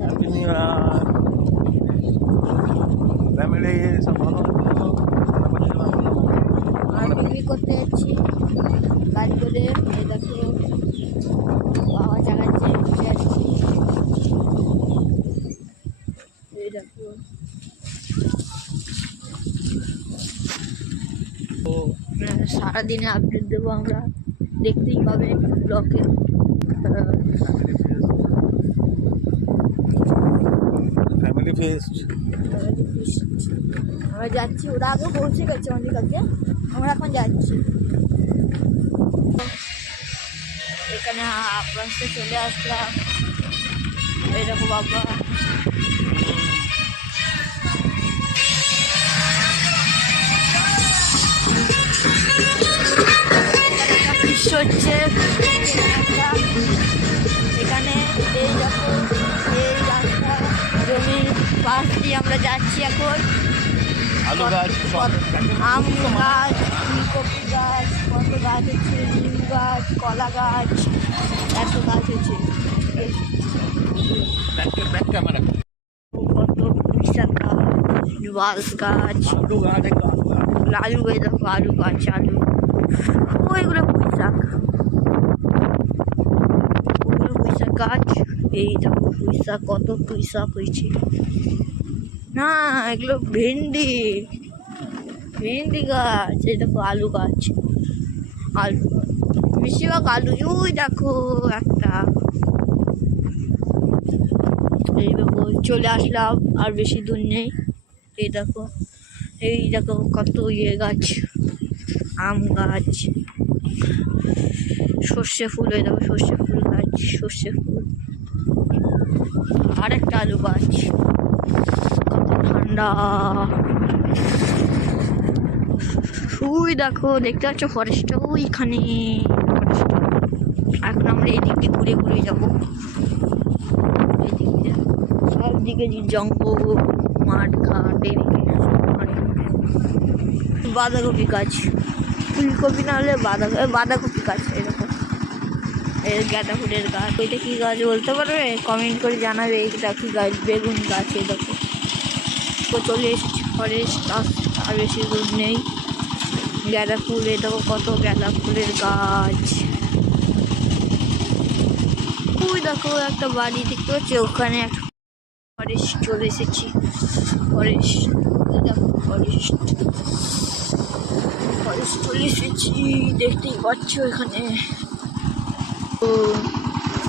Happy new year family সব ভালো থাকো। আমরা পিকনিক করতে যাচ্ছি গাড়ি করে। এই দেখো বাবা চালাচ্ছে, বসে আছি। এই দেখো সারাদিনে আপডেট দেবো আমরা, দেখতেই পাবে ব্লগে। ফ্যামিলি ফেস্ট আমরা যাচ্ছি, ওরা আগে পৌঁছে গেছে অনেক কাছে, আমরা এখন যাচ্ছি। এখানে আপনার চলে আসলাম। এরকম বাবা দৃশ্য হচ্ছে এখানে। এই দেখো এই রাস্তা জমির পাশ দিয়ে আমরা যাচ্ছি এখন। আলু গাছ, আম গাছ, ফুলকপি গাছ, কত গাছ হচ্ছে, নিম গাছ, কলা গাছ, এত গাছ হচ্ছে। কত বিশাল গাছ, বাঁশ গাছ, আলু গাছ, আলু গাছ, দেখো আলু গাছ, আলু ওইগুলো পুঁইশাক, ওইগুলো পুঁইশাক গাছ। এই দেখো পুঁইশাক, কত পুঁইশাক হয়েছে। না এগুলো ভেন্ডি, ভেন্ডি গাছ। এই দেখো আলু গাছ, আলু বেশিরভাগ আলু। ওই দেখো একটা, এই দেখো চলে আসলাম, আর বেশি দূর নেই। এই দেখো কত ইয়ে গাছ, আম গাছ, সর্ষে ফুল। এই দেখো সর্ষে ফুল গাছ, সর্ষে ফুল, আর একটা আলু গাছ। কত ঠান্ডা। ওই দেখো দেখতে পাচ্ছ ফরেস্টটা ওইখানে। এখন আমরা এই দিক দিয়ে ঘুরে ঘুরে যাবো। এই দিক দিয়ে সব দিকে জঙ্গল, মাঠ ঘাট, বাঁধাকপি গাছ, ফুলকপি না হলে বাঁধাকপি গাছ। এরকম এই গাঁদা ফুলের গাছ। ওইটা কী গাছ বলতে পারবে? কমেন্ট করে জানাবে। এইটা কী গাছ? বেগুন গাছ। এই দেখো তো চলে এসেছি ফরেস্ট, আর বেশি দূর নেই। গাঁদা ফুল, এই দেখো কত গাঁদা ফুলের গাছ। ওই দেখো একটা বাড়ি দেখতে পাচ্ছি, ওখানে একটা ফরেস্ট চলে এসেছি। ফরেস্ট দেখো, ফরেস্ট চলে এসেছি, দেখতেই পাচ্ছ এখানে। তো